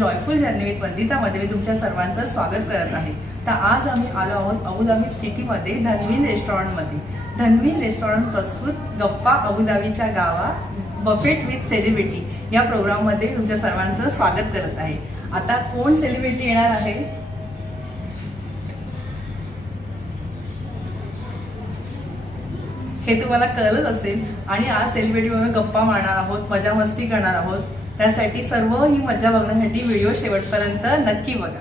Joyful journey with वंदितामध्ये मी तुमच्या सर्वांचं स्वागत करत आहे। तर आज आम्ही आलो आहोत अबुधाबी सिटीमध्ये धन्वीन रेस्टॉरंटमध्ये। धन्वीन रेस्टॉरंट प्रस्तुत गप्पा अबुधाबीच्या गावा बफेट विथ सेलिब्रिटी या प्रोग्राममध्ये तुमच्या सर्वांचं स्वागत करत आहे। आता कोण सेलिब्रिटी येणार आहे हे तुम्हाला कळलंच असेल आणि आज सेलिब्रिटीवर गप्पा मारणार आहोत, मजा मस्ती करणार आहोत। त्यासाठी सर्व ही मजा बघण्यासाठी व्हिडिओ शेवटपर्यंत नक्की बघा।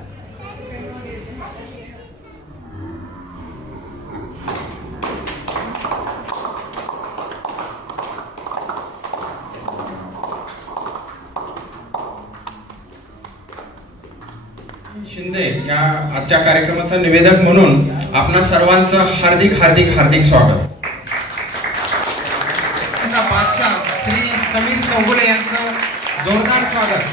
शिंदे या आजच्या कार्यक्रमाचं निवेदक म्हणून आपणा सर्वांचं हार्दिक हार्दिक हार्दिक स्वागत। बादशाह श्री समीर चौगुले यांचं जोरदार स्वागत।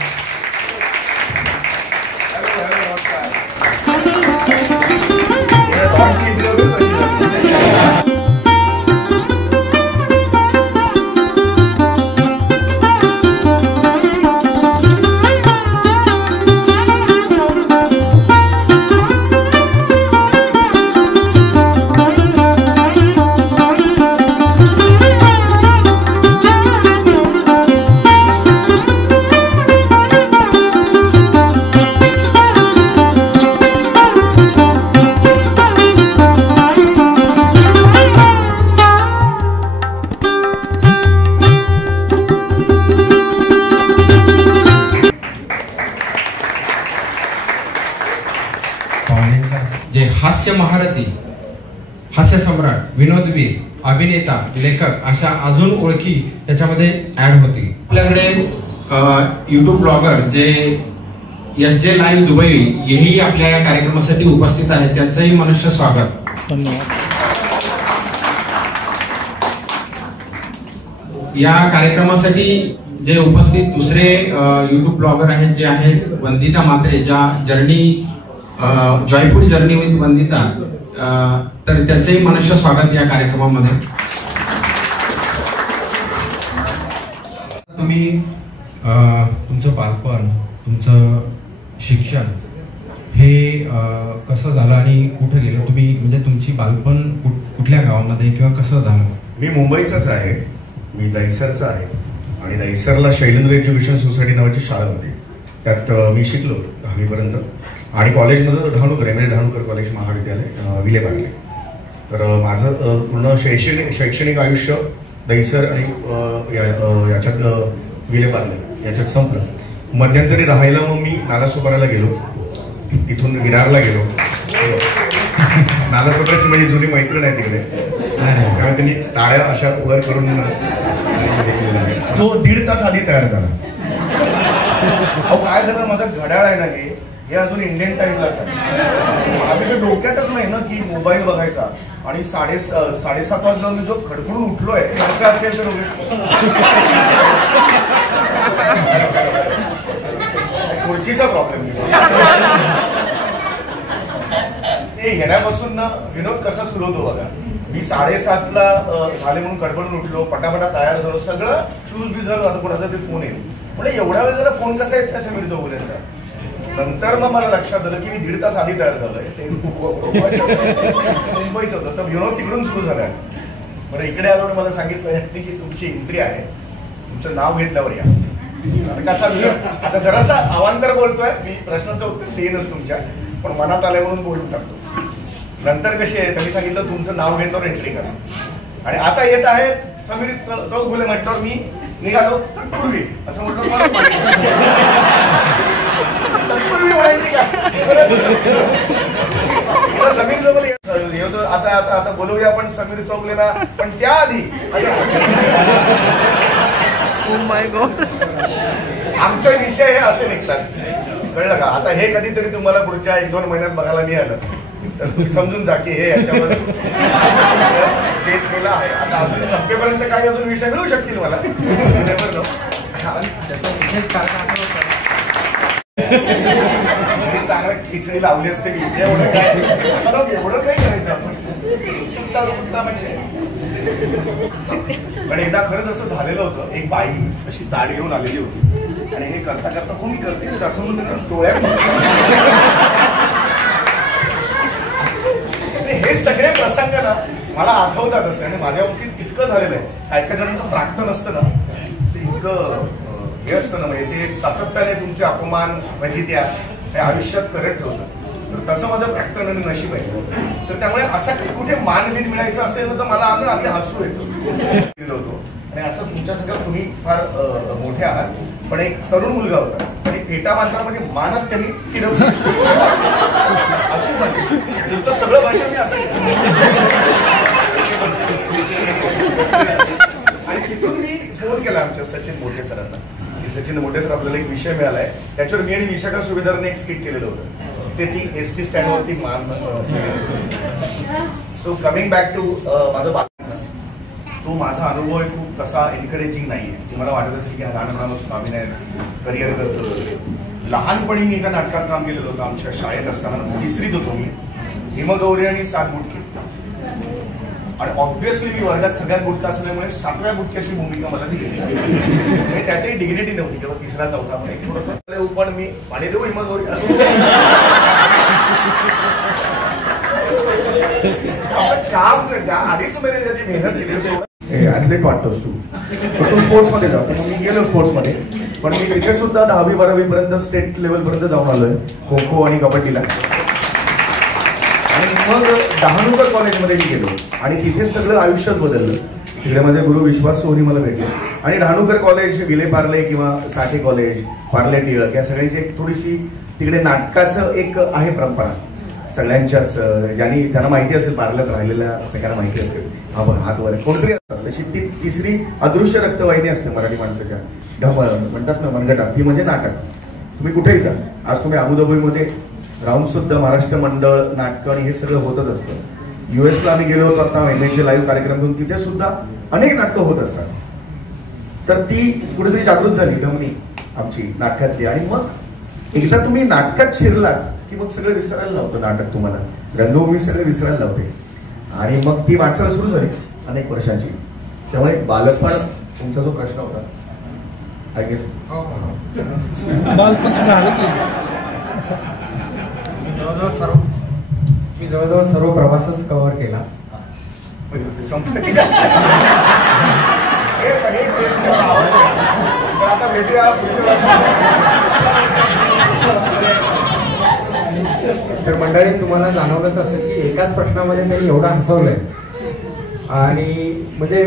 जे हास्य महारथी, हास्य सम्राट, विनोदवीर, अभिनेता, लेखक अशा अजून ओळखी त्याच्यामध्ये ऍड होती। आपल्याकडे यूट्यूब ब्लॉगर जे SJ लाईव्ह दुबई हेही आपल्या या कार्यक्रमासाठी उपस्थित आहेत, त्यांचंही मनुष्य स्वागत। धन्यवाद। या कार्यक्रमासाठी जे उपस्थित दुसरे यूट्यूब ब्लॉगर आहेत जे आहेत वंदिता म्हात्रे, ज्या जॉयफुल जर्नी विथ वंदिता, तर त्यांचंही मनुष्य स्वागत या कार्यक्रमामध्ये। तुम्ही तुमचं बालपण, तुमचं शिक्षण हे कसं झालं आणि कुठे गेलं तुम्ही, म्हणजे तुमची बालपण कुठल्या गावामध्ये किंवा कसं झालं? मी मुंबईचाच आहे, मी दहिसरचा आहे आणि दहिसरला शैलेंद्र एज्युकेशन सोसायटी नावाची शाळा होती, त्यात मी शिकलो 10वी पर्यंत आणि कॉलेजमध्ये ढाणूकर ढाणूकर कॉलेज महाविद्यालय विलेपार्ले। तर माझं पूर्ण शैक्षणिक आयुष्य दहिसर आणि याच्यात विलेपार्ले याच्यात संपलं। मध्यंतरी राहायला मग मी नालासोपाऱ्याला गेलो, तिथून विरारला गेलो। नालासोपाऱ्याची माझी जुनी मैत्रीण आहे तिकडे, त्यामुळे त्यांनी टाळ्या अशा वर करून तो 1.5 तास आधी तयार झाला। अहो काय झालं, माझं घड्याळ आहे ना हे अजून इंडियन टाइमलाच आहे। माझ्या डोक्यातच नाही ना की मोबाईल बघायचा आणि 7:30 वाजता मी जो खडखडून उठलोय याचं असेल तर खुर्चीचा प्रॉब्लेम ते घेण्यापासून ना विनोद कसा सुरू होतो बघा। मी 7:30ला झाले म्हणून खडखडून उठलो, पटापटा तयार झालो, सगळं शूज बी झालं, आता कोणाचा ते फोन येईल म्हणजे एवढ्या वेळ जरा फोन कसा येत नाही समीर चौगुलेंचा। नंतर मग मला लक्षात आलं की मी 1.5 तास आधी तयार झालोय, ते मुंबईच होतं, तर विनोद तिकडून सुरू झालाय। बरं इकडे आलो मला सांगितलं की तुमची एंट्री आहे, तुमचं नाव घेतल्यावर या। कसा आता जरासा अवांतर बोलतोय मी, प्रश्नाचं उत्तर देईनच तुमच्या, पण मनात आलंय म्हणून बोलून टाकतो। नंतर कशी आहे त्यांनी सांगितलं तुमचं नाव घेतल्यावर एंट्री करा आणि आता येत आहेत समीर चौगुले म्हटल्यावर मी निघालो तत्पूर्वी असं म्हटलं, तत्पूर्वी म्हणायची का समीर चौगुले येतो, आता आता आता बोलूया आपण समीर चौगुलेला, पण त्याआधी आमचा विषय हे असे निघतात, कळलं का? आता हे कधीतरी तुम्हाला पुढच्या 1-2 महिन्यात बघायला मिळालं तर तुम्ही समजून जा की हे याच्यावर आहे। आता अजून संपेपर्यंत काही अजून विषय मिळू शकतील मला, त्याचा विशेष कारण असं होतं चांगलं खिचडी लावली असते की एवढं नाही करायचं आपण, चुकता म्हणजे। पण एकदा खरंच असं झालेलं होतं, एक बाई अशी ताट घेऊन आलेली होती आणि हे करता करता हो मी करते असं म्हणून डोळ्यात हे सगळे प्रसंग ना मला आठवतात असते आणि माझ्या बाबतीत इतकं झालेलं आहे. काही जणांचं प्राक्तन असतं ना ते इतकं हे असतं ना, म्हणजे ते सातत्याने तुमचे अपमान फजित्या हे आयुष्यात करत ठेवतात. तर तसं माझं प्राक्तन आणि नशीब आहे. तर त्यामुळे असा कुठे मानधन मिळायचं असेल तर मला आधी हसू येतो होतो. आणि असं तुमच्या सगळं तुम्ही फार मोठे आहात, पण एक तरुण मुलगा होता आणि फेटा बांधला म्हणजे मानच त्यांनी फिरवली अशी झाली. तुमचं सगळं भाषण मी असं आणि तिथून मी फोन केला आमच्या सचिन मोठे सरांना की सचिन मोठे सर आपल्याला एक विषय मिळालाय, त्याच्यावर मी आणि विशाखा सुभेदारने एक स्किट केलेलं होतं. ते ती एसटी स्टँडवरती मान. सो कमिंग बॅक टू माझं बालपण, तो माझा अनुभव खूप तसा एनकरेजिंग नाहीये. तुम्हाला वाटत असेल की हा लहानपणापासून अभिनय करिअर करतो. लहानपणी मी एका नाटकात काम केलेलं होतं. आमच्या शाळेत असताना 3रीत होतो मी. हिमगौरी आणि 7 बुटके. आणि ऑब्व्हियसली मी वर्गात सगळ्यात बुटका असल्यामुळे 7व्या बुटक्याची भूमिका मला दिली. त्यातही डिग्निटी नव्हती किंवा 3रा 4था मध्ये थोडंसं. पण मी पाणी देऊ हिमगौरी असं काम आधीच मी त्याची मेहनत केली. ऍथलीट वाटतोस तू स्पोर्ट्स मध्ये जातो. मग मी गेलो स्पोर्ट्स मध्ये, पण मी क्रिकेट सुद्धा 10वी 12वी पर्यंत स्टेट लेवल पर्यंत जाऊन आलोय, खो खो आणि कबड्डीला. आणि मग डहाणूकर कॉलेजमध्ये मी गेलो आणि तिथे सगळं आयुष्यात बदललं. तिकडे माझे गुरु विश्वास सोहनी मला भेटले आणि डहाणूकर कॉलेज, विले पार्ले किंवा साठे कॉलेज, पार्ले टिळक या सगळ्यांची एक थोडीशी तिकडे नाटकाचं एक आहे परंपरा सगळ्यांच्याच. ज्यांनी त्यांना माहिती असेल, पार्ल्यात राहिलेल्या सगळ्यांना माहिती असेल. हा बघ हात वर कोणतरी असतात तशी ती 3री अदृश्य रक्तवाहिनी असते मराठी माणसाच्या. धमळ म्हणतात ना, मनगटा, ती म्हणजे नाटक. तुम्ही कुठेही जा, आज तुम्ही अबुधाबीमध्ये राहून सुद्धा महाराष्ट्र मंडळ नाटक आणि हे सगळं होतच असतं. US ला आम्ही गेलो होतो आता महिन्याचे लाईव्ह कार्यक्रम घेऊन, तिथे सुद्धा अनेक नाटकं होत असतात. तर ती कुठेतरी जागृत झाली धमनी आमची नाटकातली. आणि मग एकदा तुम्ही नाटकात शिरलात की मग सगळं विसरायला लावतं नाटक तुम्हाला. रंगभूमी सगळं विसरायला लावते आणि मग ती वाटचाल सुरू झाली अनेक वर्षांची. त्यामुळे बालपण तुमचा जो प्रश्न होता, आय गेस जवळजवळ सर्व प्रवासच कव्हर केला. आता भेटूया तर मंडळी, तुम्हाला जाणवलंच असेल की एकाच प्रश्नामध्ये त्यांनी एवढं हसवलंय. आणि म्हणजे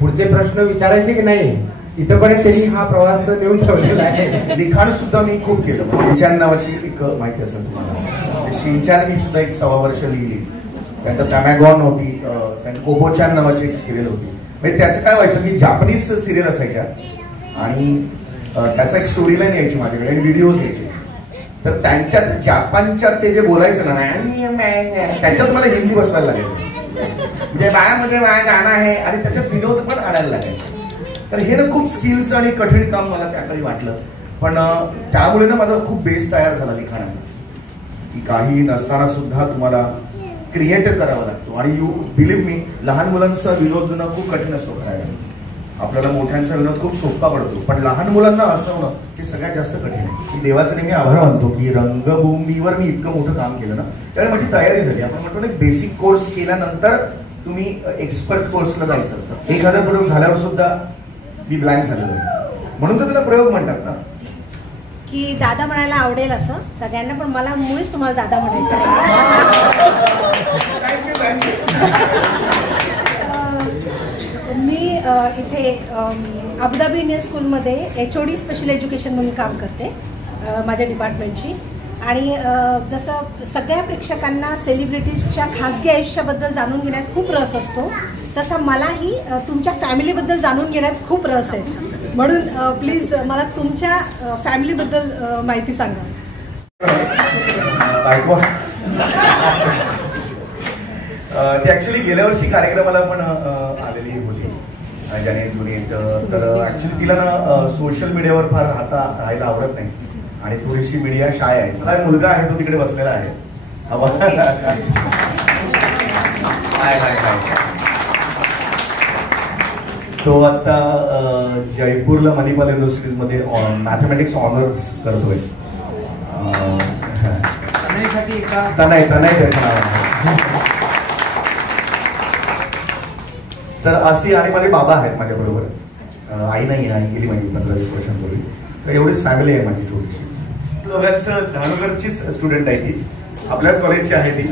पुढचे प्रश्न विचारायचे की नाही इथंपर्यंत त्यांनी हा प्रवास नेऊन ठेवलेला आहे. लिखाण सुद्धा मी खूप केलं. शिंचान नावाची एक माहिती असेल तुम्हाला, शिंचान ही सुद्धा एक 6 वर्ष लिहिली. त्यानंतर टॅमॅगॉन होती, त्यानंतर कोकोचान नावाची एक सिरियल होती. म्हणजे त्याचं काय व्हायचं की जापनीज सिरियल असायच्या आणि त्याचा एक स्टोरी लाईन यायची माझ्याकडे आणि व्हिडिओज यायचे. तर त्यांच्यात जापानच्यात ते जे बोलायचं ना त्याच्यात मला हिंदी बसवायला लागायचं. म्हणजे बायामध्ये बाया गाणं आहे आणि त्याच्यात विनोद पण आणायला लागायचं. तर हे ना खूप स्किल्स आणि कठीण काम मला त्याकडे वाटलं. पण त्यामुळे ना माझा खूप बेस तयार झाला लिखाणाचा, की काही नसताना सुद्धा तुम्हाला क्रिएट करावा लागतो. आणि यू बिलीव्ह मी, लहान मुलांचा विनोद ना खूप कठीण असतो करायला. आपल्याला मोठ्यांचा विनोद खूप सोपा पडतो, पण लहान मुलांना हसवणं हे सगळ्यात जास्त कठीण आहे. मी देवाचा नेहमी आभार मानतो की रंगभूमीवर मी इतकं मोठं काम केलं ना, त्यामुळे माझी तयारी झाली. आपण म्हणतो ना, बेसिक कोर्स केल्यानंतर तुम्ही एक्सपर्ट कोर्सला जायचं असतं. 1000 प्रयोग झाल्यावर सुद्धा मी ब्लँक झालेलो आहे. म्हणून तर त्याला प्रयोग म्हणतात ना, की दादा म्हणायला आवडेल असं सगळ्यांना, पण मला मुळीच तुम्हाला दादा म्हणायचं. मी इथे अबुधाबी इंडियन स्कूलमध्ये HOD स्पेशल एज्युकेशन म्हणून काम करते माझ्या डिपार्टमेंटची. आणि जसं सगळ्या प्रेक्षकांना सेलिब्रिटीजच्या खाजगी आयुष्याबद्दल जाणून घेण्यात खूप रस असतो, तसं मलाही तुमच्या फॅमिलीबद्दल जाणून घेण्यात खूप रस आहे. म्हणून प्लीज मला तुमच्या फॅमिलीबद्दल माहिती सांगा. ती ऍक्च्युली गेल्या वर्षी कार्यक्रमाला पण आलेली होती ज्याने जुनी. तर ऍक्च्युली तिला ना सोशल मीडियावर फार राहायला आवडत नाही आणि थोडीशी मीडिया शाय आहे. मला एक मुलगा आहे, तो तिकडे बसलेला आहे. तो आता जयपूरला मणिपाल युनिव्हर्सिटीजमध्ये मॅथमॅटिक्स ऑनर्स करतोय. तनय त्याचं नाव आहे. तर अशी आणि माझे बाबा आहेत माझ्याबरोबर. आई नाही, आई गेली माझी 15-20 वर्षांपूर्वी. तर एवढीच फॅमिली आहे माझी छोटीशी. दोघांचं धानुकरचीच स्टुडंट आहे ती, आपल्याच कॉलेजची आहे ती,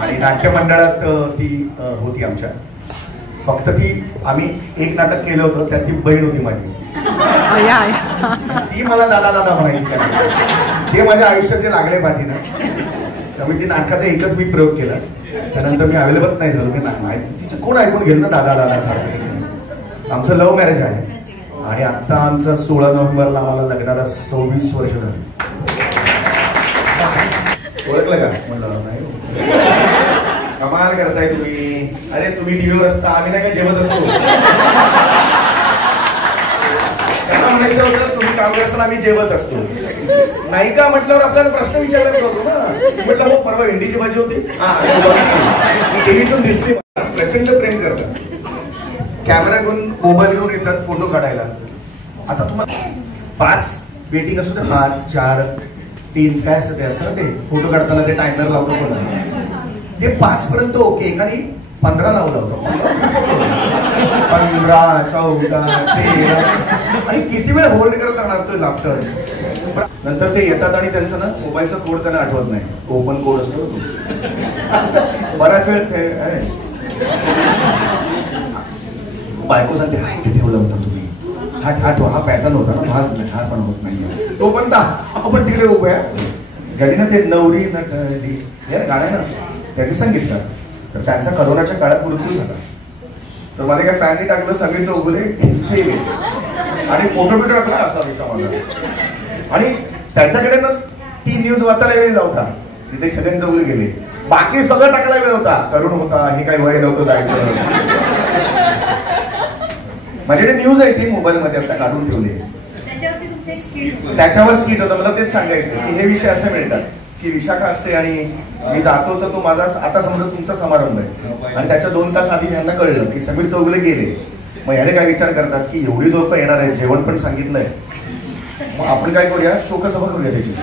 आणि नाट्य मंडळात ती होती आमच्या. फक्त ती आम्ही एक नाटक केलं होतं त्यात ती बहीण होती माझी. ती मला दादा दादा म्हणायची. ते माझ्या आयुष्याचे लागले पाठीनं. त्यामुळे ती नाटकाचा एकच मी प्रयोग केला. त्यानंतर मी अवेलेबल नाही झालो. मी तिचं कोण ऐकून घेईल ना दादा दादा सारखं. आमचं लव्ह मॅरेज आहे आणि आता आमचं 16 नोव्हेंबरला आम्हाला लग्नाला 26 वर्ष झाली. ओळखलं का? म्हणलं नाही. कमाल करताय तुम्ही. अरे तुम्ही टीव्हीवर असता, आम्ही नाही का जेवत असतो. त्यांना म्हणायचं होतं तुम्ही काम करताना आम्ही जेवत असतो. नाही का म्हटल्यावर आपल्याला प्रश्न विचारला होतो ना. म्हटलं हो परवा भेंडीची भाजी होती. टीव्हीतून दिसली. प्रचंड प्रेम करतात. कॅमेरा घेऊन मोबाईल घेऊन येतात फोटो काढायला. आता तुम्हाला 5 वेटिंग असू दे, 5, 4, 3 काय असतं ते असतं ते फोटो काढताना ते टायमर लावतो कोणा. ते 5 पर्यंत ओके. एकाने 15 लावला होता. 15, 14, 13 आणि किती वेळ होल्ड करत राहणार तो लाफ्टर. नंतर ते येतात आणि त्यांचं ना मोबाईलचा कोड त्यांना आठवत नाही. ओपन कोड असतो तो. बराच वेळ ते बायको सांगते किती ठेवला होता तुम्ही. हा पॅटर्न होता ना, हा पण होत नाही. तो पण आपण तिकडे उभ्या ज्याने ना ते नवरी नटली या गाणं ना त्याचे सांगितलं. तर त्यांचा करोनाच्या काळात मृत्यू झाला. तर मला काय फॅननी टाकलं समीर चौगुले आणि फोटो बिटो टाकला असा विषय मला. आणि त्याच्याकडे ना ती न्यूज वाचायला वेळ नव्हता. तिथे छगन चौगुले गेले. बाकी सगळं टाकायला वेळ होता. तरुण होता, हे काही वय नव्हतं जायचं. माझ्याकडे न्यूज आहे ती मोबाईल मध्ये आता काढून ठेवली. त्याच्यावर स्किट होतं. मला तेच सांगायचं की हे विषय असे मिळतात की विशाखा असते आणि मी जातो तर तो माझा आता समजा तुमचा समारंभ आहे आणि त्याच्या 2 तास आधी यांना कळलं की समीर चौगुले गेले. मग याने काय विचार करतात की एवढी लोक येणार आहे, जेवण पण सांगितलंय, मग आपण काय करूया शोकसभा करूया त्याची.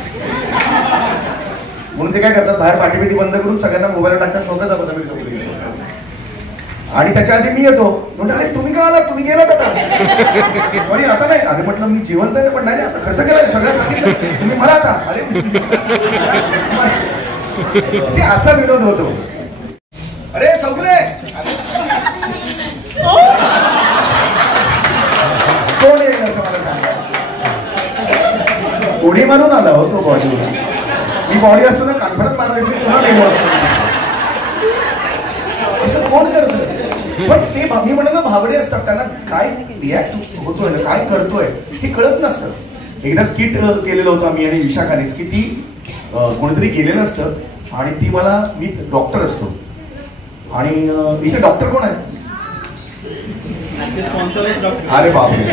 म्हणून ते काय करतात बाहेर पाठीपिटी बंद करून सगळ्यांना मोबाईल टाकतात शोकसभा समीर चौगुले. आणि त्याच्या आधी मी येतो. म्हणतो अरे तुम्ही काय आला, तुम्ही गेलात आता. सॉरी आता नाही. अरे म्हटलं मी जिवंत आहे पण नाही आता खर्च केलाय सगळ्या सांगितलं तुम्ही मला आता. अरे असा विनोद होतो. अरे चौगुले कोण येईल असं मला सांगा. उडी मारून आला हो तो बॉडीवर. मी बॉडी असतो ना कॉन्फिडन्स मारायची पुन्हा डेमो असतो. असं कोण करत. पण ते मी म्हणलं ना भाबडे असतात. त्यांना काय रिॲक्ट होतोय ना काय करतोय हे कळत नसतं. एकदा स्किट केलेलं होतं आम्ही आणि विशाखानेच की ती कोणीतरी गेलेलं असतं आणि ती मला मी डॉक्टर असतो आणि इथे डॉक्टर कोण आहे. अरे बापरे.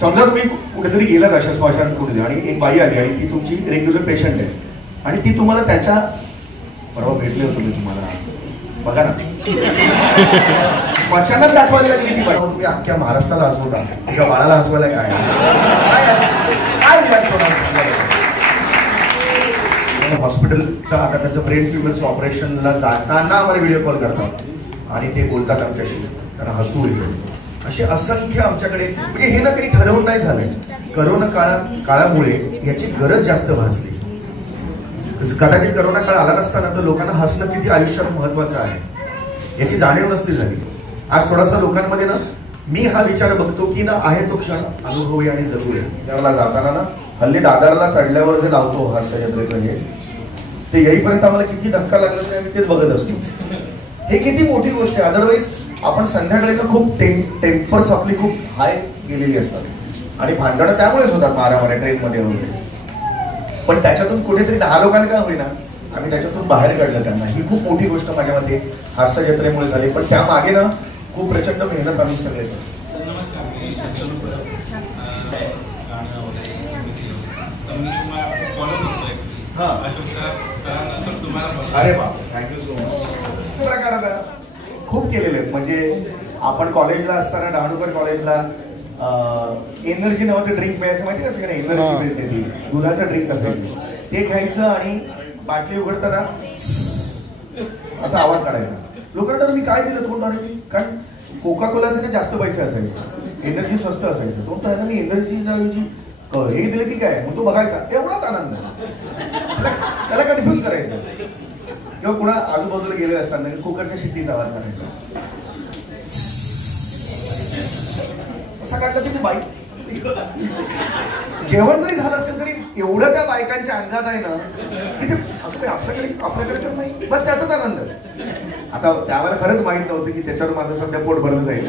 समजा तुम्ही कुठेतरी गेलात अशा स्मशान कुठे आणि एक बाई आली आणि ती तुमची रेग्युलर पेशंट आहे आणि ती तुम्हाला त्याच्या परवा भेटले होतो मी तुम्हाला बघा ना स्मशानात दाखवायला लागली ती बाई. तुम्ही अख्ख्या महाराष्ट्राला हसवता, तुझ्या बाळाला हसवायला काय हॉस्पिटलचा आता त्याचं ब्रेन ट्युमरचं ऑपरेशनला जाताना आम्हाला व्हिडिओ कॉल करतात आणि ते बोलतात आमच्याशी. त्यांना हसू येतो. असे असंख्य आमच्याकडे म्हणजे हे ना काही ठरवून नाही झालंय. करोना काळामुळे याची गरज जास्त भासली. कदाचित करोना काळ आला नसताना तर लोकांना हसणं किती आयुष्यात महत्वाचं आहे याची जाणीव नसती झाली. आज थोडासा लोकांमध्ये ना मी हा विचार बघतो की ना आहे तो क्षण अनुभवूया आणि जगूया. त्याला जाताना ना हल्ली दादरला चढल्यावर जे लावतो हास्य जत्रेचं हे ते येईपर्यंत आम्हाला किती धक्का लागला नाही आम्ही तेच बघत असतो. हे किती मोठी गोष्ट आहे. अदरवाईज आपण संध्याकाळी ना खूप टेम्पर्स आपली खूप हाय गेलेली असतात आणि भांडणं त्यामुळेच होतात मारामाऱ्या ट्रेनमध्ये वगैरे. पण त्याच्यातून कुठेतरी 10 लोकांना काय होईना आम्ही त्याच्यातून बाहेर काढलं त्यांना. ही खूप मोठी गोष्ट माझ्या मते हास्य जत्रेमुळे झाली. पण त्या मागे ना खूप प्रचंड मेहनत आम्ही सगळे. अरे बाप थँक्यू सो मच. प्रकार खूप केलेले आहेत म्हणजे आपण कॉलेजला असताना डहाणूकर कॉलेजला एनर्जी नावाचं ड्रिंक मिळायचं माहिती का सगळ्यांना? एनर्जी मिळते ती, दुधाचं ड्रिंक असायचं ते घ्यायचं आणि बाटली उघडताना असा आवाज काढायचा. लोकांना मी काय दिलं तुम्हाला? कारण कोका कोलाचे जास्त पैसे असायचे, एनर्जी स्वस्त असायचं. तो त्याला मी एनर्जीच्या हे दिलं की काय, मग तो बघायचा, एवढाच आनंद. त्याला कन्फ्युज करायचं. किंवा कुणा आजूबाजूला गेले असताना कुकरच्या शिट्टीचा आवाज काढायचा, असा काढला की बाई. जेवण जरी झालं असेल तरी एवढं त्या बायकांच्या अंगात आहे ना की ते आपल्याकडे तर नाही, बस त्याचाच आनंद. आता त्यावेळेला खरंच माहित नव्हतं की त्याच्यावर माझं सध्या पोट भरलं जाईल.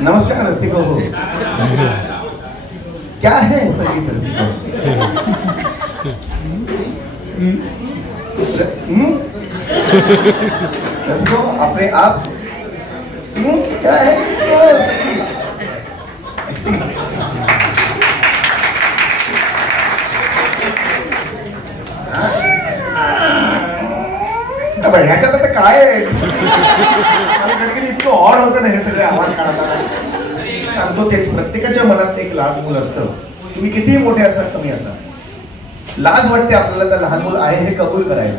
नमस्कार रतिका हो, क्या है अपने आप क्या है? ह्याच्यात आता काय आहे? कधी इतकं ऑड होतं ना हे सगळे आवाज काढायला. सांगतो तेच, प्रत्येकाच्या मनात एक लहान मुलं असतं. तुम्ही कितीही मोठे असाल कमी असाल, लाज वाटते आपल्याला त्या लहान मुलं आहे हे कबूल करायला.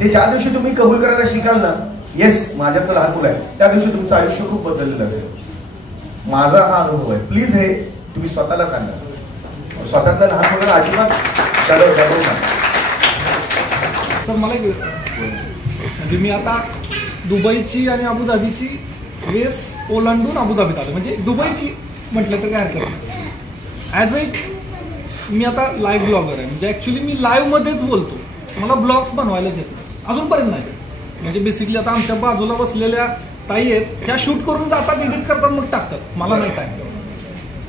ते ज्या दिवशी तुम्ही कबूल करायला शिकाल ना, येस माझ्यात तर लहान मुलं आहे, त्या दिवशी तुमचं आयुष्य खूप बदललेलं असेल. माझा हा अनुभव आहे. प्लीज हे तुम्ही स्वतःला सांगा, स्वतःतल्या लहान मुलांना अजिबात डरवू नका. सर मला म्हणजे मी आता दुबईची आणि अबुधाबीची रेस ओलांडून अबुधाबीत आलो. म्हणजे दुबईची म्हटलं तर काय हरकत नाही. ॲज अ मी आता लाईव्ह ब्लॉगर आहे. म्हणजे ऍक्च्युली मी लाईव्ह मध्येच बोलतो. मला ब्लॉग्स बनवायलाच येत नाही अजूनपर्यंत नाही. म्हणजे बेसिकली आता आमच्या बाजूला बसलेल्या ताई आहेत, ह्या शूट करून जातात, एडिट करतात, मग टाकतात. मला नाही टाइम.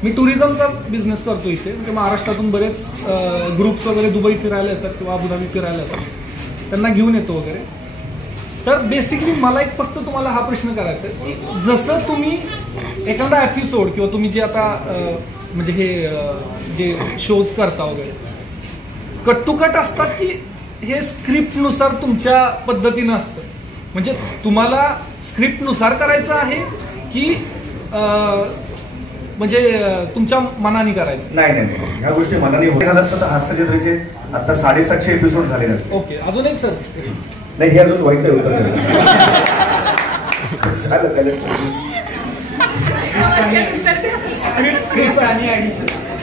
मी टुरिझमचा बिझनेस करतो इथे. म्हणजे महाराष्ट्रातून बरेच ग्रुप्स वगैरे दुबई फिरायला येतात किंवा अबुधाबी फिरायला येतात, त्यांना घेऊन येतो वगैरे. तर बेसिकली मला एक फक्त तुम्हाला हा प्रश्न करायचा आहे की जसं तुम्ही एखादा एपिसोड किंवा तुम्ही जे आता म्हणजे हे जे शोज करता वगैरे कट टू कट असतात की हे स्क्रिप्टनुसार तुमच्या पद्धतीनं असतं? म्हणजे तुम्हाला स्क्रिप्टनुसार करायचं आहे की म्हणजे तुमच्या मनाने करायचं? नाही नाही, ह्या गोष्टी मनाने होत असतात तर हास्यचित्राचे आता 750 एपिसोड झालेले असतात. ओके, अजून एक सर. नाही, हे अजून व्हायचं होतं.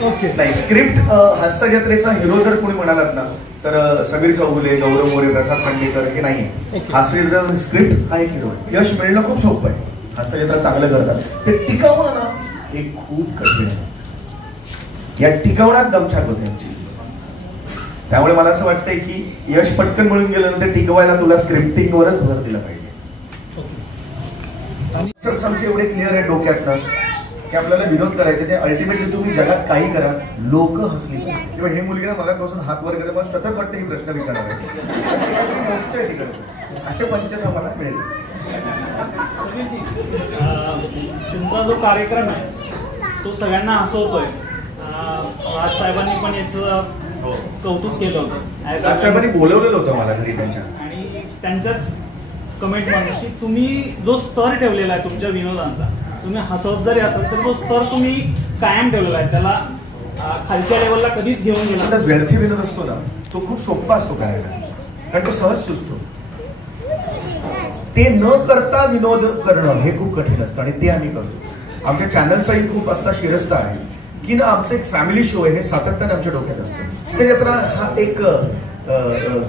ओके, नाही स्क्रिप्ट हास्यजत्रेचा हिरो जर कोणी म्हणालात ना तर समीर चौगुले, गौरव मोरे, प्रसाद खांडेकर हे नाही. हास्यजत्रा स्क्रिप्ट हा एक हिरो. यश मिळणं खूप सोपं आहे. हास्यजत्रा चांगलं करतात, ते टिकवणं ना हे खूप कठीण आहे. या टिकवण्यात दमछाक होते यांची. त्यामुळे मला असं वाटतंय की यश पटकन मिळून गेल्यानंतर टिकवायला तुला स्क्रिप्टिंग वरच भर दिला पाहिजे. आमचे एवढे क्लिअर आहे डोक्यात ना की आपल्याला विनोद करायचे. ते अल्टिमेटली तुम्ही जगात काही करा, लोक हसली किंवा हे मुलगी ना मगापासून हात वर करते, मला सतत वाटतं ही प्रश्न विचारणार आहे. गोष्ट आहे तिकडचं, असे पंचच आम्हाला मिळेल. तुमचा जो कार्यक्रम आहे तो सगळ्यांना हसवतोय. राज साहेबांनी पण याचं कौतुक केलं होतं. राज साहेबांनी बोलवलेलं होतं मला घरी त्यांच्या, आणि त्यांच्याच कमेंट मध्ये की तुम्ही जो स्तर ठेवलेला आहे तुमच्या विनोदांचा, तुम्ही हसवत जरी असाल तर तो स्तर तुम्ही कायम ठेवलेला आहे, त्याला खालच्या लेवलला कधीच घेऊन गेला. व्यर्थी विनोद असतो ना तो खूप सोपा असतो करायला, कारण तो सहज सुचतो. ते न करता विनोद करणं हे खूप कठीण असतं आणि ते आम्ही करतो. आमच्या चॅनलचाही खूप असा शिरस्ता आहे की ना आमचं एक फॅमिली शो आहे, हे सातत्याने आमच्या डोक्यात असतं. हास्यजत्रा हा एक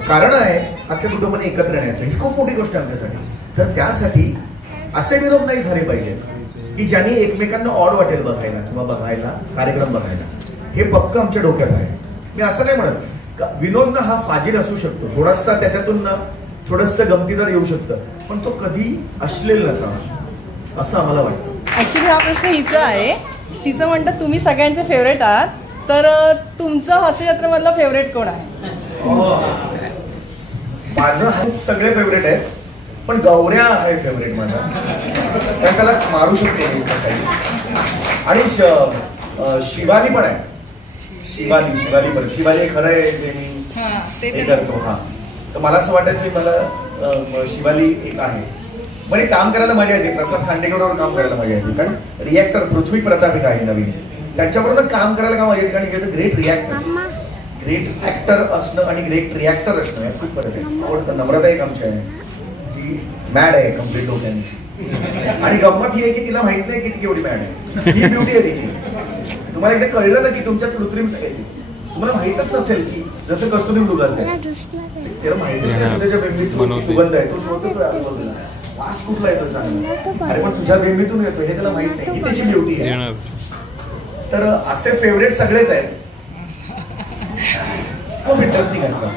कारण आहे अख्ख्या कुटुंबाने एकत्र येण्याचं. ही खूप मोठी गोष्ट आहे आमच्यासाठी. तर त्यासाठी असे विनोद नाही झाले पाहिजे की ज्यांनी एकमेकांना ऑड वाटेल बघायला किंवा बघायला कार्यक्रम बघायला. हे पक्क आमच्या डोक्यात आहे. मी असं नाही म्हणत विनोद ना हा फाजील असू शकतो, थोडासा त्याच्यातून ना थोडंसं गमतीदार येऊ शकतं, पण तो कधी अश्लील नसावा असं आम्हाला वाटतं. ऍक्च्युली हा प्रश्न हिचा आहे. तिचं म्हणतात तुम्ही सगळ्यांचे फेवरेट आहात, तर तुमचं हास्यजत्रेमधला फेवरेट कोण आहे? माझं खूप सगळे फेवरेट आहेत, पण गौऱ्या आहे फेवरेट माझा, कारण त्याला मारू शकतो आणि शिवानी पण आहे. शिवानी पण, शिवानी खरं आहे ते मी करतो. हा तर मला असं वाटायचं की मला शिवाली एक आहे, म्हणजे काम करायला मजा येते. प्रसाद खांडेकरवर काम करायला मजा येते, कारण रिॲक्टर पृथ्वी प्रताप एक आहे नवीन, त्यांच्याबरोबर काम करायला का मजा येते, कारण is a great reactor. Great actor असणं आणि ग्रेट रिॲक्टर असणं यात खूप फरक आहे. आवडतं. नम्रता एक आमची आहे जी मॅड आहे कम्प्लीट डोक्याने, आणि गंमत ही आहे की तिला माहित नाही की ती केवढी मॅड आहे. ही ब्युटी आहे तिची. तुम्हाला एकदा कळलं ना की तुमच्यात कृत्रिमता आहे, तुम्हाला माहितच नसेल की जसं कस्तुरी मृगाचं आहे, त्याला माहिती नाही त्याच्या बेंबीतून सुगंध आहे, तो शोधतो आजूबाजूला वास कुठला येतो चांगला, अरे पण तुझ्या बेंबीतून येतो हे त्याला माहित नाही. ही त्याची ब्युटी आहे. तर असे फेवरेट सगळेच आहेत, खूप इंटरेस्टिंग असतात.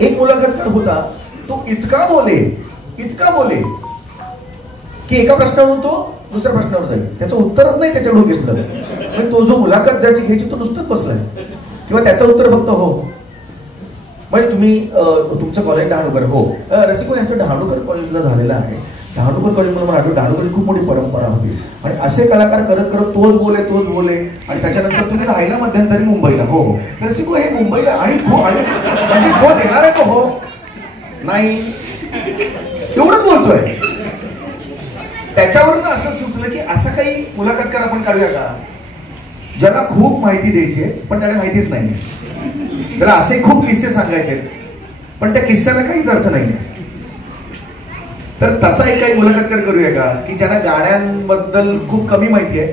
एक मुलाखतकार होता, तो इतका बोले की एका प्रश्नावरून तो दुसऱ्या प्रश्नावर जाईल, त्याचं उत्तरच नाही त्याच्याकडून घेतलं. पण तो जो मुलाखत ज्याची घ्यायची तो नुसतंच बसलाय, किंवा त्याचं उत्तर फक्त हो. म्हणजे तुम्ही तुमचं कॉलेज डहाणूकर, हो रसिको यांचं डहाणूकर कॉलेजला झालेलं आहे. डहाणूकर कॉलेजमध्ये मला आठवतं डहाणूकरची खूप मोठी परंपरा होती, आणि असे कलाकार करत करत तोच बोले, आणि त्याच्यानंतर तुम्ही राहिला मध्यंतरी मुंबईला, हो रसिको हे मुंबईला, आणि म्हणजे जो देणार आहे तो हो नाही एवढंच बोलतोय. त्याच्यावरून असं सुचलं की असं काही मुलाखतकार आपण काढूया का ज्याला खूप माहिती द्यायची पण त्याला माहितीच नाही, त्याला असे खूप किस्से सांगायचे पण त्या किस्स्याला काहीच अर्थ नाही. तर तसा एक काही मुलाखतकार करूया का की ज्याला गाण्यांबद्दल खूप कमी माहिती आहे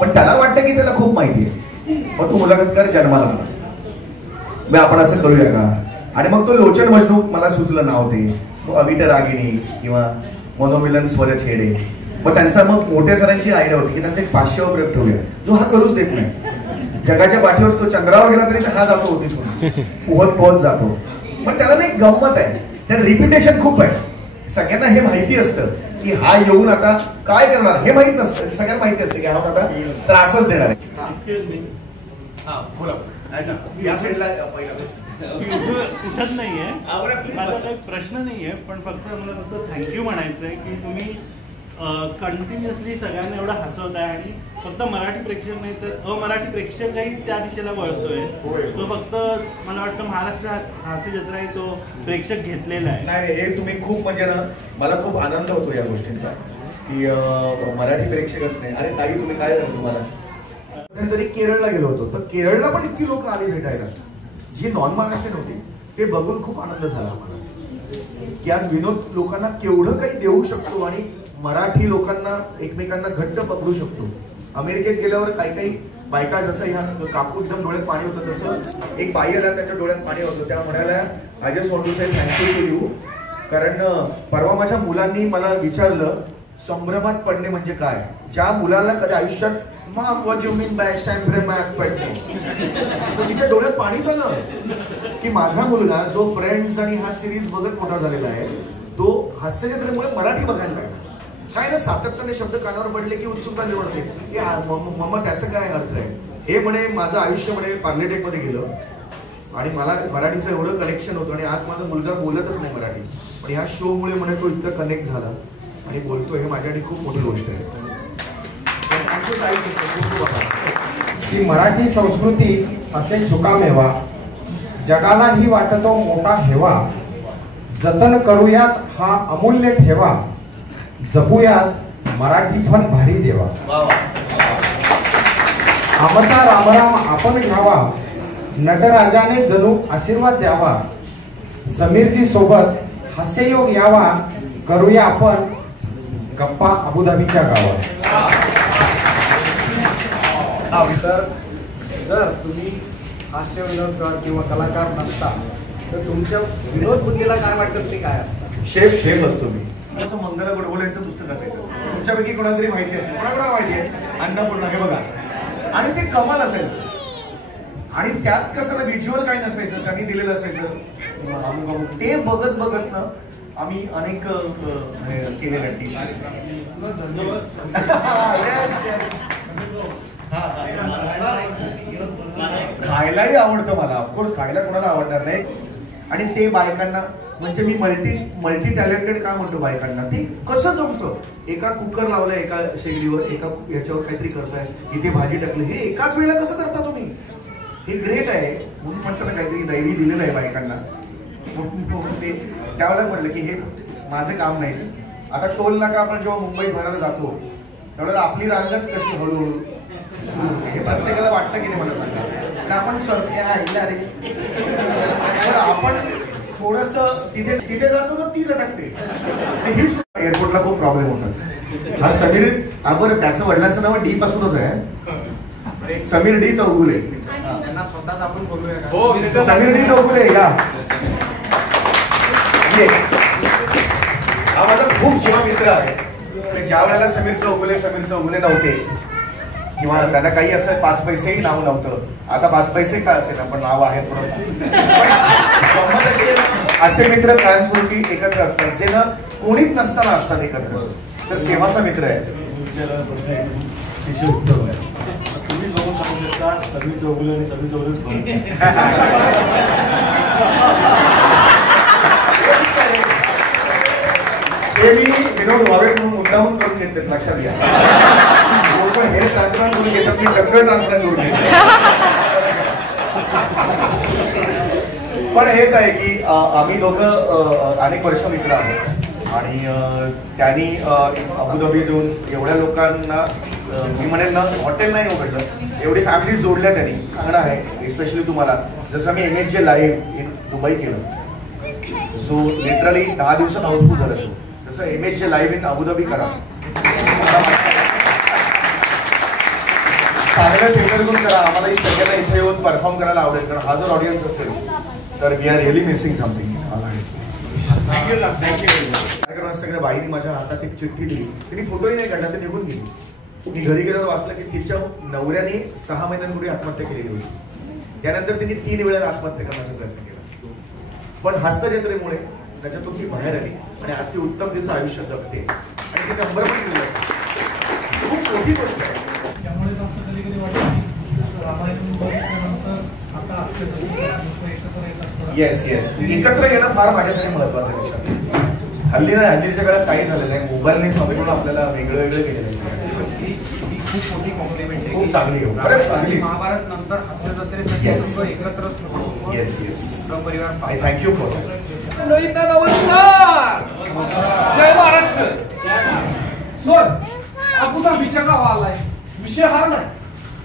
पण त्याला वाटतं की त्याला खूप माहिती आहे, मग तो मुलाखतकार जन्माला आला. मग आपण असं करूया का. आणि मग तो लोचन मजनू मला सुचलं नाव ते, तो अविट रागिणी किंवा मनोमिलन स्वर छेडे. मग त्यांचा मग मोठ्या सरांची आयडिया होती की त्यांचा एक 500 प्रयोग ठेवूया जो हा करूच देत नाही. जगाच्या पाठीवर तो चंद्रावर गेला तरी हा जातो होती पोहत जातो. पण त्याला नाही गंमत आहे, त्याला रिपिटेशन खूप आहे. सगळ्यांना हे माहिती असतं की हा येऊन आता काय करणार हे माहित नसतं, सगळ्यांना माहिती असते की हा आता त्रासच देणार आहे. बोला या साईडला कुठंच नाहीये, माझा काही प्रश्न नाहीये, पण मला फक्त थँक्यू म्हणायचंय की तुम्ही कंटिन्युअसली सगळ्यांना एवढं हसवताय, आणि फक्त मराठी प्रेक्षक नाही तर अमराठी प्रेक्षकही त्या दिशेला वळतोय. तो फक्त मला वाटतं महाराष्ट्र हास्य जत्रा आहे तो प्रेक्षक घेतलेला आहे. नाही हे तुम्ही खूप म्हणजे ना मला खूप आनंद होतो या गोष्टींचा की मराठी प्रेक्षकच नाही. अरे ताई तुम्ही काय सांगतो तुम्हाला, तरी केरळला गेलो होतो तर केरळला पण इतकी लोक आली भेटायला जी नॉन महाराष्ट्रीयन होती. ते बघून खूप आनंद झाला आम्हाला की आज विनोद लोकांना केवढं काही देऊ शकतो आणि मराठी लोकांना एकमेकांना घट्ट पकडू शकतो. अमेरिकेत गेल्यावर काही बायका जसं ह्या काकू एकदम डोळ्यात पाणी होतं तसं एक बाई आला त्यांच्या डोळ्यात पाणी होतं. त्या म्हणाल्या I just want to say thank you to you, कारण परवा माझ्या मुलांनी मला विचारलं संभ्रमात पडणे म्हणजे काय. ज्या मुलाला कधी आयुष्यात मग व्हॉट यू मीन बाय संभ्रमात पडणे, तर तिच्या डोळ्यात पाणी झालं की माझा मुलगा जो फ्रेंड्स आणि हा सिरीज बघत मोठा झालेला आहे तो हास्य जत्रेमुळे मराठी बघायला लागला. काय ना सातत्याने शब्द कानावर पडले की उत्सुकता निर्माण होते. मम्मा त्याचं काय अर्थ आहे. हे म्हणे माझं आयुष्य म्हणे पार्लेटेक मध्ये गेलं आणि मला मराठीचं एवढं कनेक्शन होतं आणि आज माझा मुलगा बोलतच नाही मराठी, पण ह्या शो मुळे म्हणे तो इतका कनेक्ट झाला आणि बोलतो. हे माझ्यासाठी खूप मोठी गोष्ट आहे. की मराठी संस्कृती असे सुकामेवा जगालाही वाटतो मोठा हेवा, जतन करूयात हा अमूल्य ठेवा, जपूयात मराठी फन भारी देवा. आमचा रामराम आपण घ्यावा, नटराजाने जणू आशीर्वाद द्यावा, समीरजी सोबत हास्ययोग यावा, करूया आपण गप्पा अबुधाबीच्या गावात. तर जर तुम्ही हास्य विनोदकार किंवा कलाकार नसता तर तुमच्या विनोद बुद्धीला काय वाटतं तुम्ही काय असता. शेफ असतो मी. असं मंगला गोडबोलेंचं पुस्तक असायचं, तुमच्यापैकी कोणाला तरी माहिती असेल. कोणाला माहिती आहे अन्नपूर्णा, हे बघा. आणि ते कमाल असायचं आणि त्यात कसं व्हिज्युअल काही नसायचं, त्यांनी दिलेलं असायचं. ते बघत बघत ना आम्ही अनेक केलेल्या डिशेस. खायलाही आवडतं मला, ऑफकोर्स खायला कोणाला आवडणार नाही. आणि ते बायकांना म्हणजे मी मल्टी टॅलेंटेड का म्हणतो बायकांना, ते कसं जमतं. एका कुकर लावलाय एका शेगडीवर, एका याच्यावर काहीतरी करताय, इथे भाजी टाकली, हे एकाच वेळेला कसं करता तुम्ही. हे ग्रेट आहे म्हणून म्हणतो ना काहीतरी दैवी दिलेलं आहे बायकांना म्हणून ते त्यावेळेला म्हटलं की हे माझं काम नाही. आता टोल नाका आपण जेव्हा मुंबईत भरायला जातो त्यावेळेला आपली रांगच कशी हळूहळू हे प्रत्येकाला वाटतं की नाही मला सांगा. आणि आपण आपण थोडस तिथे जातो ना ती लटकते. ही एअरपोर्टला खूप प्रॉब्लेम होतात. हा समीर बरं त्याचं वडिलांचं नाव डी पासूनच आहे. समीर डी चौगुले. त्यांना स्वतःच आपण बोलूया. हो समीर डी चौगुले का हा माझा खूप जुना मित्र आहे. ज्या वेळेला समीर चौगुले नव्हते किंवा त्यांना काही असं 5 पैसेही नाव नव्हतं. आता 5 पैसे काय असेल पण नाव आहे थोडं. असे मित्र कायमस्वरूपी एकत्र असतात जे ना कोणीच नसताना असतात एकत्र. तर केव्हाचा मित्र आहे. उत्तम आहे. तुम्ही बघून सांगू शकता समीर चौगुले आणि समीर चौगुले ते मी विनोद वावे म्हणून मुद्दामून करून घेते लक्षात घ्या. लोक हेअर ट्रान्सप्लांट करून घेतात मी डक्कल ट्रान्सप्लांट करून घेते. पण हेच आहे की आम्ही दोघं अनेक वर्ष मित्र आहोत आणि त्यांनी अबुधाबीतून एवढ्या लोकांना मी म्हणेन ना हॉटेल नाही उघडलं, एवढी फॅमिली जोडल्या त्यांनी. चांगलं आहे. स्पेशली तुम्हाला जसं मी MHJ लाईव्ह इन दुबई केलं सो लिटरली 10 दिवसात हाऊसफुल झालं शो. तसं MHJ लाईव्ह इन अबुधाबी करा. चांगलं थिएटर करून करा. आम्हालाही सगळ्यांना इथे येऊन परफॉर्म करायला आवडेल कारण हा जर ऑडियन्स असेल तर we are really missing something. सगळ्या बाईंनी माझ्या हातात एक चिठ्ठी दिली. तिने फोटोही नाही काढला ते निघून गेली. मी घरी गेल्यावर वाचलं की तिच्या नवऱ्याने 6 महिन्यांपूर्वी आत्महत्या केलेली होती. त्यानंतर तिने 3 वेळा आत्महत्या करण्याचा प्रयत्न केला. पण हास्य जत्रेमुळे त्याच्यातून ती बाहेर आली आणि आज ती उत्तम तिचं आयुष्य जगते आणि ती नंबर पण केलं. खूप मोठी गोष्ट आहे. त्यामुळे असं कधी कधी वाटतं येस एकत्र येणं फार माझ्यासाठी महत्वाचं आहे. हल्लीच्या काळात काही झालेलं आहे. मोबाईलने समोरून आपल्याला वेगळं केलेलं आहे. खूप मोठी कॉम्प्लिमेंट आहे. खूप चांगली आहे. खरंच चांगली. महाभारत नंतर हास्य जत्रेसाठी एकत्र येस परिवार. आय थँक्यू फॉर नमस्कार. जय महाराष्ट्र. सर अबुधाबीच्या गावा आलाय. विषय हा नाही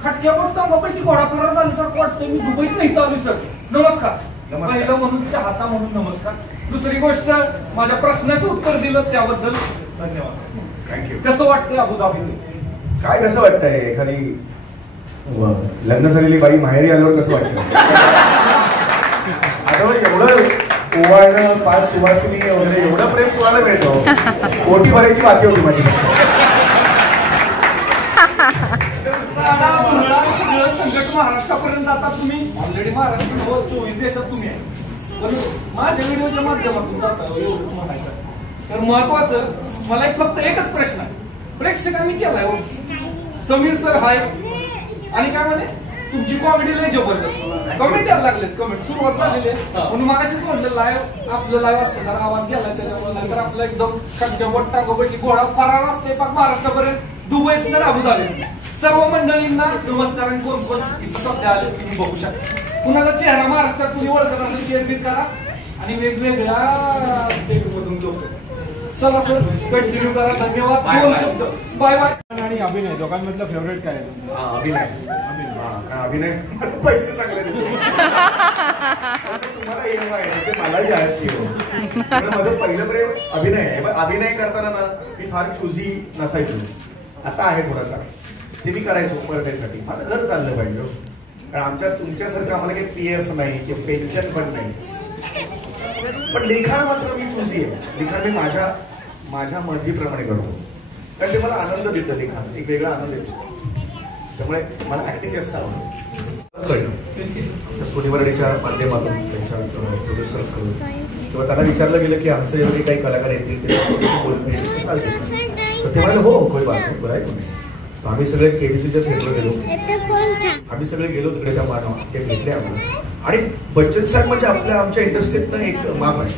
खटक्यावर तंबापैकी घोडा फरार झाल्यासारखं वाटतंय. मी दुबईत नाही आलो सर. नमस्कार. पहिलं म्हणून चाहता म्हणून नमस्कार. दुसरी गोष्ट माझ्या प्रश्नाचं उत्तर दिलं त्याबद्दल धन्यवाद. थँक्यू. कसं वाटतंय अबुधाबी. काय कसं वाटतंय एखादी लग्न झालेली बाई माहेरी आल्यावर कसं वाटतं. आता एवढं ओवाळणं 5 सुवासिनी वगैरे एवढं प्रेम तुम्हाला मिळतं. कोटी भरायची बाकी होती माझी. सगळं संकट महाराष्ट्रापर्यंत आता तुम्ही ऑलरेडी महाराष्ट्र 24 देशात तुम्ही आहे. पण माझ्या व्हिडिओच्या माध्यमातून जाता एवढंच म्हणायचं. तर महत्वाचं मला फक्त एकच प्रश्न आहे. प्रेक्षकांनी केलाय समीर सर हाय आणि काय म्हणे तुमची कॉमेडी लय जबरदस्त. कमेंट यायला लागलेत. कमेंट सुरुवात झालेली आहे. म्हणून मगाशीच म्हटलं आपलं लाईव्ह असतं सर आवाज गेलाय त्याच्यामुळे. नंतर आपलं एकदम खटक्या गोबाची घोडा फरार असते पाक महाराष्ट्रापर्यंत दुबईत तर अबुधाबी. सर्व मंडळींना नमस्कार. आणि कोण कोण इथं सध्या आले तुम्ही बघू शकता. कुणाचा चेहरा महाराष्ट्रात तुम्ही ओळखत असेल शेअर बिल करा आणि वेगवेगळ्या स्टेटमधून लोक. चला सर कंटिन्यू करा. धन्यवाद. 2 शब्द बाय बाय. आणि अभिनय दोघांमधलं फेवरेट काय आहे? अभिनय पैसे चांगले तुम्हाला येऊ आहे मलाही आहे. माझं पहिलं प्रेम अभिनय आहे. अभिनय करताना ना मी फार चुजी नसायचो. आता आहे थोडासा. ते मी करायचो स्पर्धेसाठी. माझं घर चाललं पाहिजे. कारण तुमच्यासारखं आम्हाला काही PF नाही किंवा पेन्शन पण नाही. पण लिखाण मात्र मी चुजी आहे. लिखाण मी माझ्या मर्जीप्रमाणे करतो कारण ते मला आनंद देतं. लिखाण एक वेगळा आनंद देतो. त्यामुळे मला ऍक्टिंग जास्त आवडतं. सोनी मराठीच्या माध्यमातून त्यांच्या प्रोड्युसर्स कडून किंवा त्यांना विचारलं गेलं की असं एवढे काही कलाकार येतील ते चालते. तर ते म्हणाले हो कोणी बात नाही बरं आहे. आम्ही सगळे KBCच्या सेटवर गेलो. आम्ही सगळे गेलो तिकडे त्या मानव ते भेटले आम्हाला. आणि बच्चन साहेब म्हणजे आमच्या इंडस्ट्रीतनं एक माप आहे.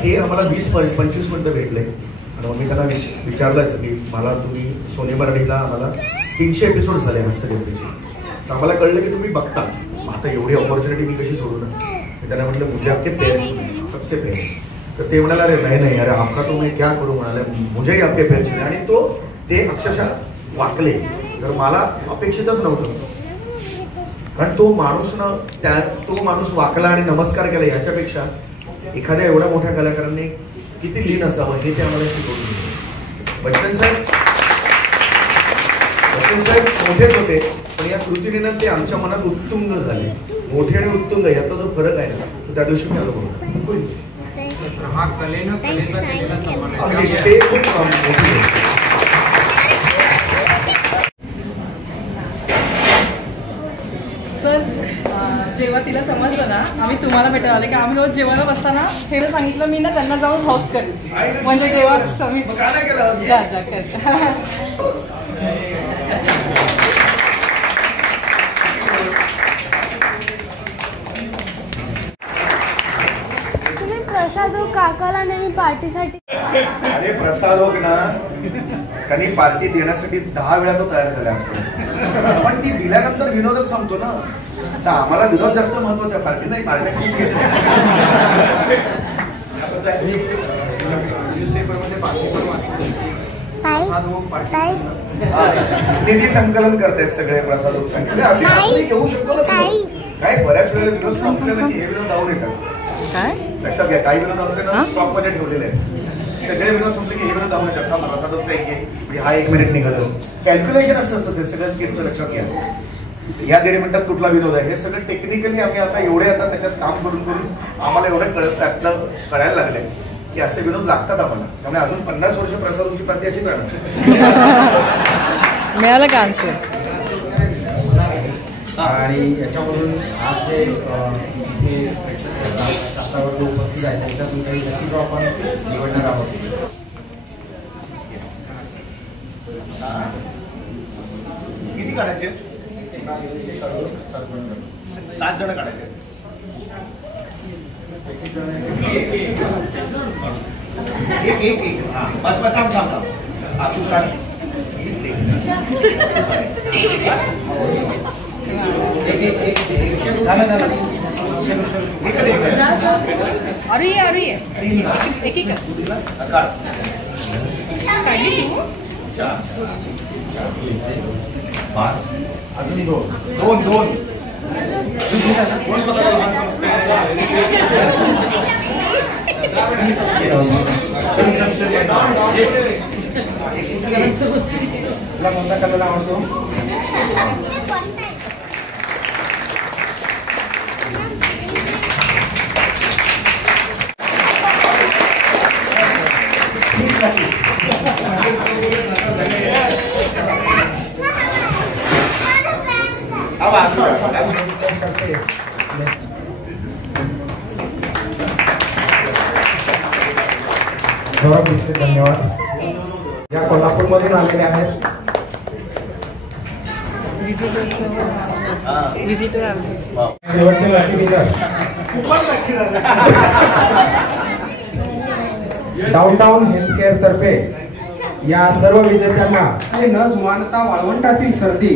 हे आम्हाला 20-25 मिनिटं भेटले. आणि मग मी त्यांना विचारलंच की मला तुम्ही सोनी मराठीला आम्हाला 300 एपिसोड झाले हास्य जत्रेचे. तर आम्हाला कळलं की तुम्ही बघता आता एवढी ऑपॉर्च्युनिटी मी कशी सोडू ना. त्यांना म्हटलं मुझे आपके पैर सबसे पहले. तर ते म्हणाले अरे नाही अरे आपका तो मैं क्या करू म्हणाले मुझेही आपके पैर छूने. आणि ते अक्षरशः वाकले. तर मला अपेक्षितच नव्हतं, कारण तो माणूस वाकला आणि नमस्कार केला. याच्यापेक्षा एखाद्या एवढ्या मोठ्या कलाकारांनी किती लीन असावं हे ते आम्हाला शिकवून दिलं. बच्चन साहेब मोठेच होते, पण या कृतीने ते आमच्या मनात उत्तुंग झाले. मोठे आणि उत्तुंग याचा जो फरक आहे ना, तो त्या दिवशी मी अनुभव सर, जेव्हा तिला समजलं ना आम्ही तुम्हाला भेटायला आले की आम्ही रोज जेवायला बसताना हे सांगितलं मी ना त्यांना जाऊन हॉक करेन, म्हणजे जेव्हा समीर जा कर. प्रसाद काकाला नेहमी पार्टीसाठी. अरे प्रसाद हो ना, त्यांनी पार्टी देण्यासाठी 10 वेळा तो तयार झाला असतो, पण ती दिल्यानंतर विनोदच संपतो ना. तर आम्हाला विनोद जास्त महत्वाचा, पार्टी नाही. पार्टी निधी संकलन करतायत सगळे प्रसाद घेऊ शकतो ना. काय बऱ्याच वेळेला विनोद संपले ना की हे विनोद जाऊन येतात. लक्षात घ्या, काही विनोद आमचे ना स्टॉक मध्ये ठेवलेले आहेत. सगळे विनोद संपले की हे विनोद जाऊन येतात. प्रसादचा एक म्हणजे हा 1 मिनिट निघालो. कॅल्क्युलेशन असतं ते सगळं स्किपचं. लक्षात घ्या, या 1.5 मिनिटात कुठला विनोद आहे हे सगळं टेक्निकली आम्ही आता एवढे आता त्याच्यात काम करून आम्हाला एवढं कळायला लागलंय की असे विनोद लागतात आम्हाला. त्यामुळे अजून 50 वर्ष प्रसादची पार्टी अशी करणार. मिळालं का आन्सर? आणि याच्यामधून आज जे शास्त्रावर जे उपस्थित आहे त्यांच्यातून काही व्यक्ती आपण निवडणार आहोत. किती काढायचे? 7 जण काढायचे. एक हा बस थांब. हा तू काढ. अरे एक काढली तू? 5 अजून 2 तुला कोणता कलर आवडतो? धन्यवाद. या कोल्हापूरमधून आलेले आहेत. डाऊनटाऊन हेल्थकेअर तर्फे या सर्व विजेत्यांना न जुमानता वाळवंटातील सर्दी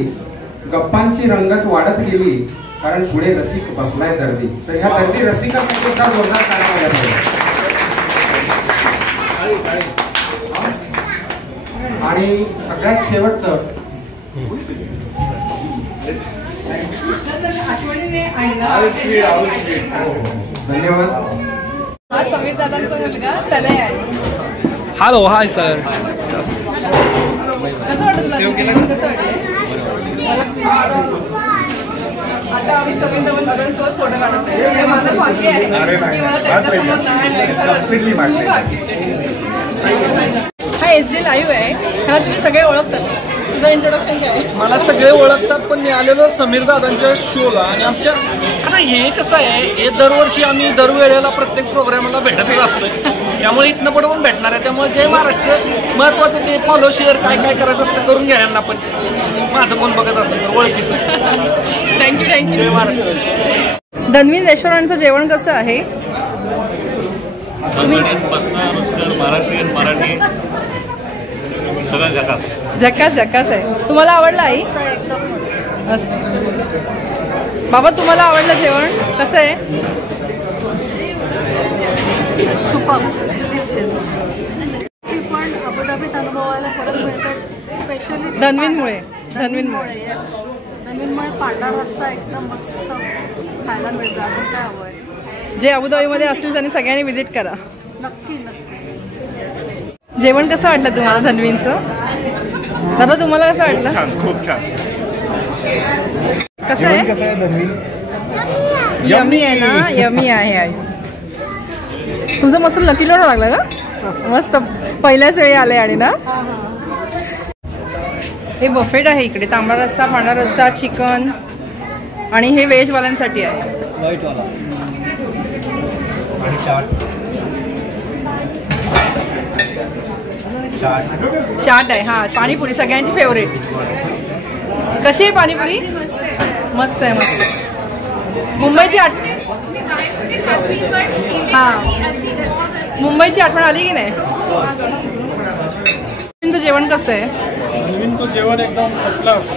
गप्पांची रंगत वाढत गेली, कारण पुढे रसिक बसलाय दर्दी. तर ह्या दर्दी रसिकांसाठी जोरदार काय पाहिजे. आणि सगळ्यात शेवटचं धन्यवाद. हा समीर दादांचा मुलगा तनय आहे. Hello, hi sir. कसं वाटतं तुला? कसं वाटलं? आता आम्ही समीर दादांसोबत फोटो काढतो. हे माझं भाग्य आहे की मला त्यांच्यासमोर हा SJ लाईव्ह आहे. ह्याला तुम्ही सगळे ओळखतात. तुझं इंट्रोडक्शन काय आहे? मला सगळे ओळखतात, पण मी आलेलो समीर दादांच्या शोला. आणि आमच्या आता हे कसं आहे, हे दरवर्षी आम्ही दरवेळेला प्रत्येक प्रोग्रामला भेटतच असतोय. त्यामुळे इथनं पडवून भेटणार आहे. त्यामुळे जय महाराष्ट्र. महत्वाचं ते फॉलो शेअर काय करायचं असतं करून घ्या यांना. पण माझं कोण बघत असेल तर ओळखीचं. थँक्यू. जय महाराष्ट्र. धन्वीन रेस्टॉरंटचं जेवण कसं आहे? महाराष्ट्रीयन मराठी सगळं झकास आहे. तुम्हाला आवडला आई? बाबा तुम्हाला आवडलं जेवण कसं आहे? Super delicious. पण अबुधाबीत अनुभवायला परत मिळतात स्पेशली धन्वींमुळे. धन्वींमुळे पांढरा रस्सा एकदम मस्त खायला मिळतो. अजून काय हवंय? जे अबुधाबीमध्ये असतील त्यांनी सगळ्यांनी व्हिजिट करा. नक्की. जेवण कसं वाटलं तुम्हाला धन्वींचं? दादा तुम्हाला कसं वाटलं? खूप छान. कसं आहे? यमी आहे ना? यमी आहे. तुझं मस्त लकी लोड लागलं का? मस्त पहिल्याच वेळी आले आणि ना. हे बफेट आहे इकडे. तांबडा रस्सा, पांढरा रस्सा, चिकन आणि हे व्हेजवाल्यांसाठी आहे. चाट आहे. हा पाणीपुरी सगळ्यांची फेवरेट. कशी आहे पाणीपुरी? मस्त आहे. मुंबईची मुंबईची आठवण आली की नाही? जेवण कसं आहे? जेवण एकदम फर्स्ट क्लास.